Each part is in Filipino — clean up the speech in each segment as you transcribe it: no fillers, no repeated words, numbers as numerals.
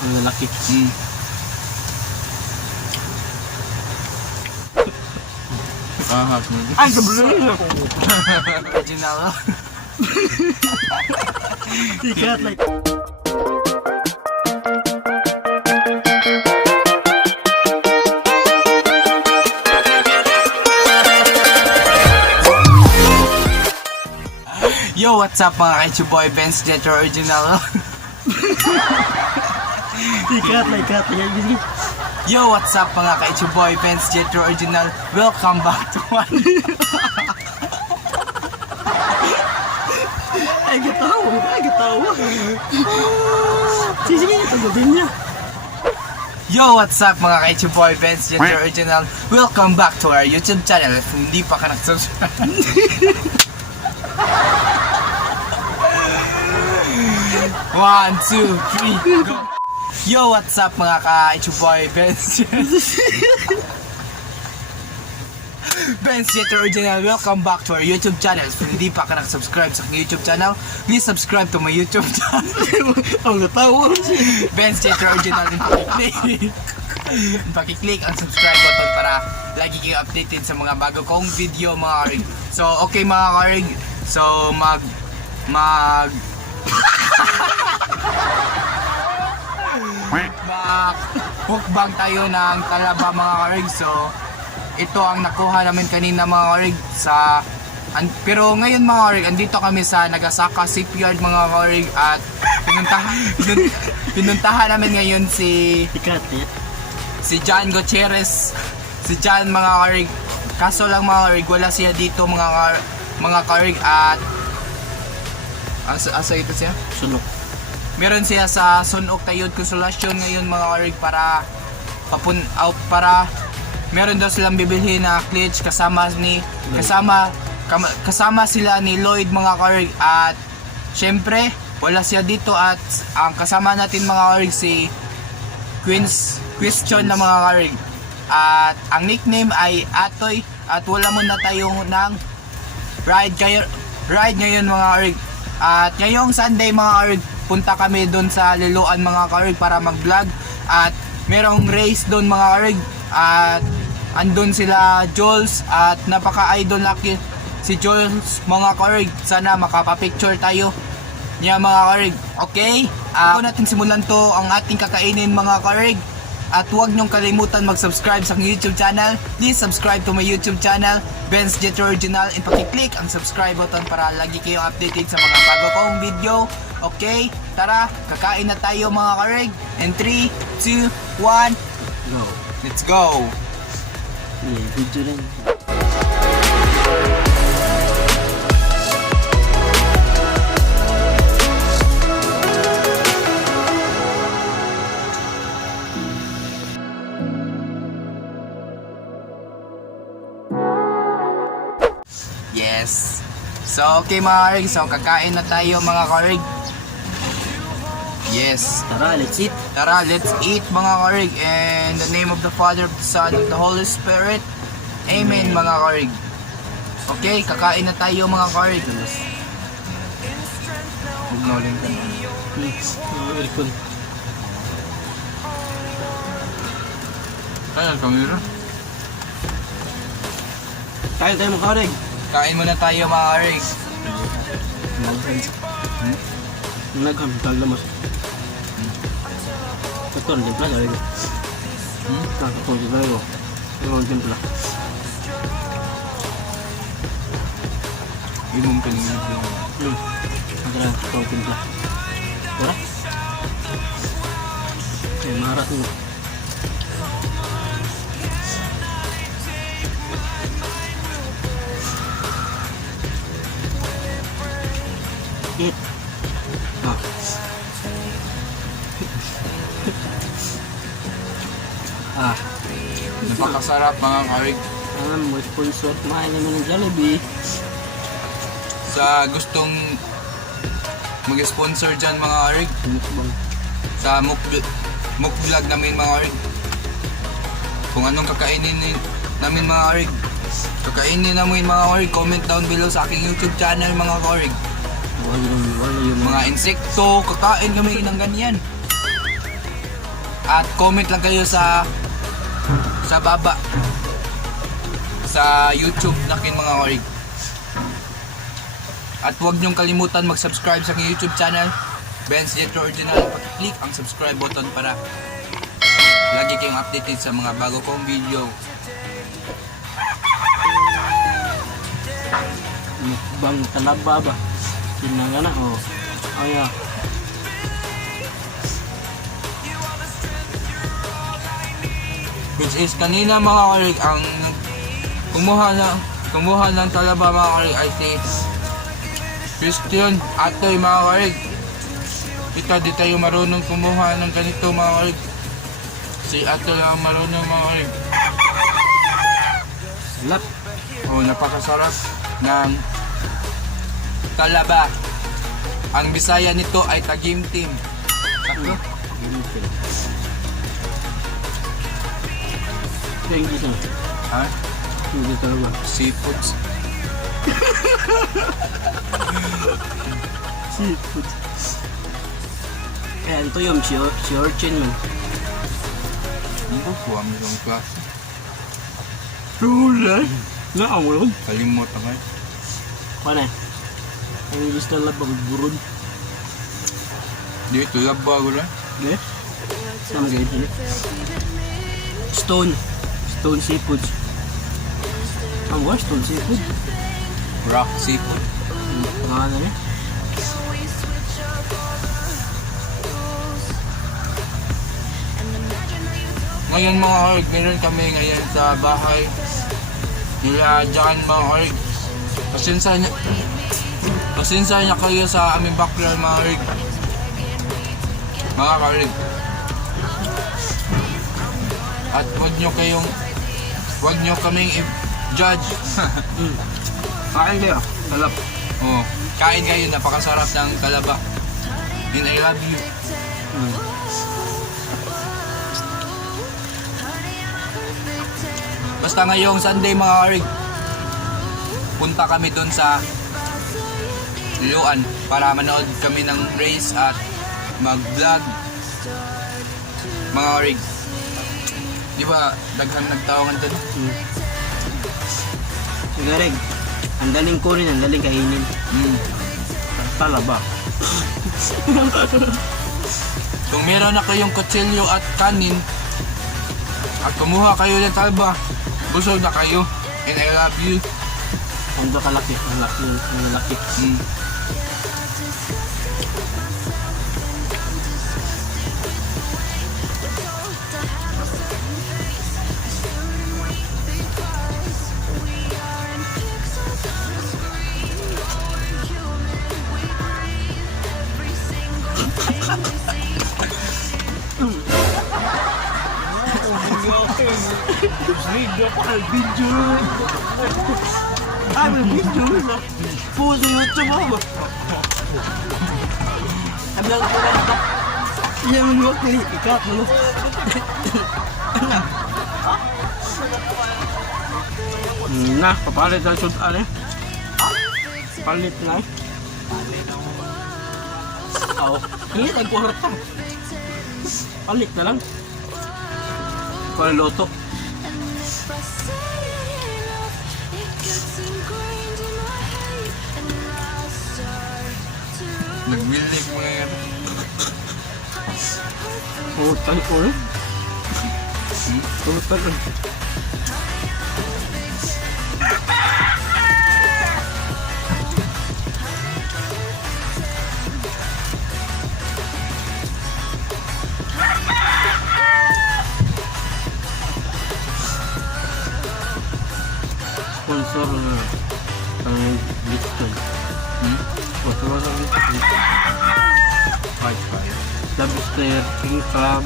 Ang lalaki. Ay, kabulay! Original. Ikat like. Yo, what's up mga kaichu boy? Venz Jethro original. Ikat like. Yo, what's up mga kaichu boy? Venz Jethro original. Welcome back to one. Ay, gatawa. Sige, tagutin niya. Yo, what's up mga kaichu boy? Venz Jethro original. Welcome back to our YouTube channel. If hindi pa ka nag-subscribe. 1, 2, 3, go! Yo, what's up mga ka-Ichu boy? Venz Jethro original. Welcome back to our YouTube channel. Kung hindi pa ka nag-subscribe sa aking YouTube channel, please subscribe to my YouTube channel. Ang gatawa. Venz Jethro original. Pakiclick ang subscribe button para lagi kayo updated sa mga bago kong video mga karig. So, okay mga karig. So, mukbang tayo ng talaba mga karig. So ito ang nakuha namin kanina mga karig pero ngayon mga karig, andito kami sa Nagasaka Shipyard mga karig at pinuntahan namin ngayon si John Gutierrez. Si John mga karig, kaso lang mga karig wala siya dito mga karig at asa ito siya? Sunok. Meron siya sa Sunok Tayod Konsolasyon ngayon mga karig para para meron daw silang bibilhin na clutch kasama sila ni Lloyd mga karig at syempre wala siya dito at ang kasama natin mga karig si Question na mga karig at ang nickname ay Atoy at wala muna tayo ng ride ngayon mga karig. At ngayong Sunday mga karig, punta kami doon sa Liloan mga karig para mag-vlog at merong race doon mga karig at andun sila Jules at napaka-idol laki si Jules mga karig. Sana makapapicture tayo niya mga karig. Okay? Ako natin simulan to ang ating kakainin mga karig. At huwag niyong kalimutan mag-subscribe sa aking YouTube channel. Please subscribe to my YouTube channel, Venz Jethro Original, and pakiclick ang subscribe button para lagi kayong updated sa mga bago kong video. Okay? Tara, kakain na tayo mga karig. And 3, 2, 1, Go. let's go! Yeah, video rin. Yes! So okay mga karig, so kakain na tayo mga karig. Yes! Tara, let's eat. Tara, let's eat mga karig. In the name of the Father, of the Son, of the Holy Spirit. Amen mga karig. Okay, kakain na tayo mga karig. Huwag ka na. Welcome. Kaya kamera. Kain tayo mga karig. Kain muna tayo mga karig. Nagham, lamas. Ito rin timpla, sabi ko. Ito rin timpla ko. Ito rin timpla. Imong pinigil. Ito rin timpla. Tara? Eh, marat mo. Eat. Napakasarap mga karig. Mo sponsor, kumain naman ng Jollibee. Sa gustong mag-sponsor dyan mga karig, Mukbang. sa mukvlog namin mga karig. Kung anong kakainin namin mga karig, kakainin namin mga karig, comment down below sa aking YouTube channel mga karig. Wala yung Mga insekto, kakain kami ng ganyan. At comment lang kayo sa baba sa YouTube nakin mga karig. At huwag niyong kalimutan mag-subscribe sa aking YouTube channel, Venz Jethro Original. Pag-click ang subscribe button para lagi kayong updated sa mga bago kong video. Mukbang Talaba ba? Kinanga na, oh. Aya. Which is kanina mga karig, ang kumuha ng talaba mga karig ay si Christian Atoy mga karig. Kita di tayo marunong kumuha ng ganito mga karig. Si Atoy lang marunong mga karig. Lap. Oh, napakasarap ng talaba. Ang Bisaya nito ay tagimtim. Ako? Thank you sir. Ha? Hindi talaga. Seafoods. Seafood. Kaya ito yung si Orchin man. Ano po ang isang klase? Tulad? Naawalod? Kalimot ang ay. Paano? Ang gusto lang pag burod. Di, talaba ko lang. Ne? Sama ganyan. Stone seafood. Ang was stone seafood. Rock seafood. Pangalan na eh. Ngayon mga karig, meron kami ngayon sa bahay nila dyan mga karig. Pasensya niya kayo sa aming backyard mga karig. Mga karig. At huwag nyo kaming i-judge. Kain kayo. Salap. Oh, kain kayo, napakasarap ng talaba. And I love you. Basta ngayong Sunday mga karig, punta kami dun sa Liloan para manood kami ng race at mag-vlog mga karig. Di ba daghang nagtawangan dun? Sigarig. Ang daling kunin, ang daling kainin. Talaba. Kung meron na kayong kutsilyo at kanin at kumuha kayo ng talaba, busog na kayo. And I love you. Ang kalaki. Ang laki. Video pa kay video. May video na. Puso YouTube mo ba? Ablang ko lang ito. Iyan mo niwag na ikat mo. Na, papalit ang sudan eh. Palit na eh. Oo. Hindi, nagkuharta. Palit na lang. Kaya loto. Nagwilig mo na yan. Hutan ko eh. Hutan eh. Sponsor na ang Bitcoin. Sponsor na ang Bitcoin. Lobster, king crab.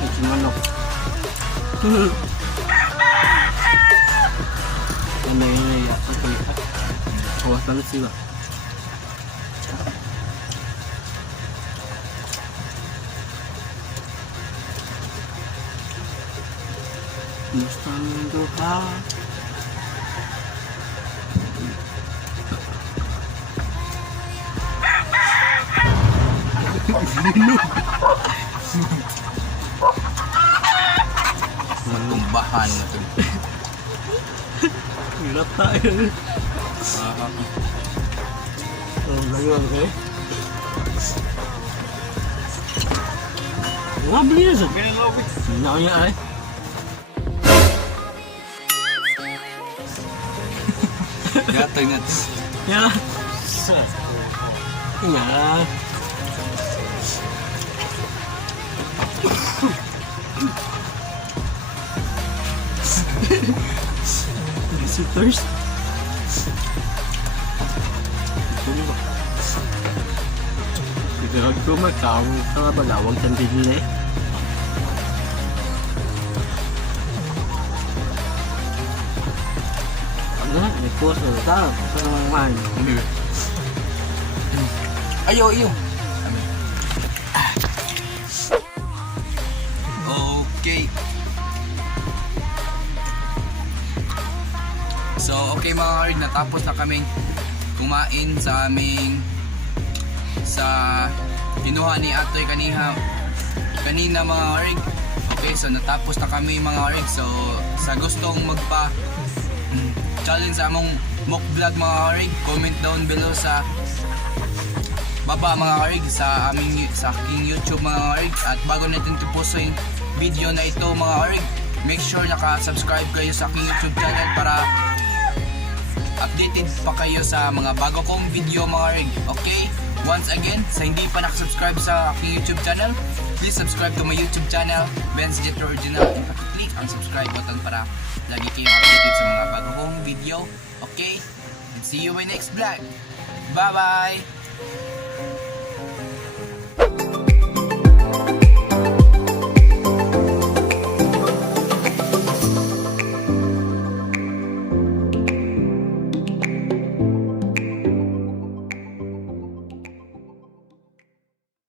Ito manok. Ano yun ya? Kawas lang sila. Mustang duha. Matumbahan na to. Hirap tayo. Laguan ko eh. Nga beli na sa. Hindi niya ay. Yatag na to. Ya. Ya. Visitors. Kaya ko magkaw sa balawang tandili. Ano na? May course na ito. Ito naman man. Ayo, iyo. Okay. So, okay mga hard, natapos na kaming kumain sa aming kinuha ni Atoy kanina mga hard. Okay, so natapos na kami mga hard. So, sa gustong challenge sa among mukbang mga hard, comment down below sa baba mga hard sa aking YouTube mga hard. At bago natin i-post yung video na ito mga hard, make sure naka-subscribe kayo sa aking YouTube channel para updated pa kayo sa mga bago kong video mga hard. Okay? Once again, sa hindi pa nakasubscribe sa aking YouTube channel, please subscribe to my YouTube channel, Venz Jethro Original, and click ang subscribe button para lagi kayo updated sa mga bago kong video. Okay? And see you in my next vlog. Bye-bye!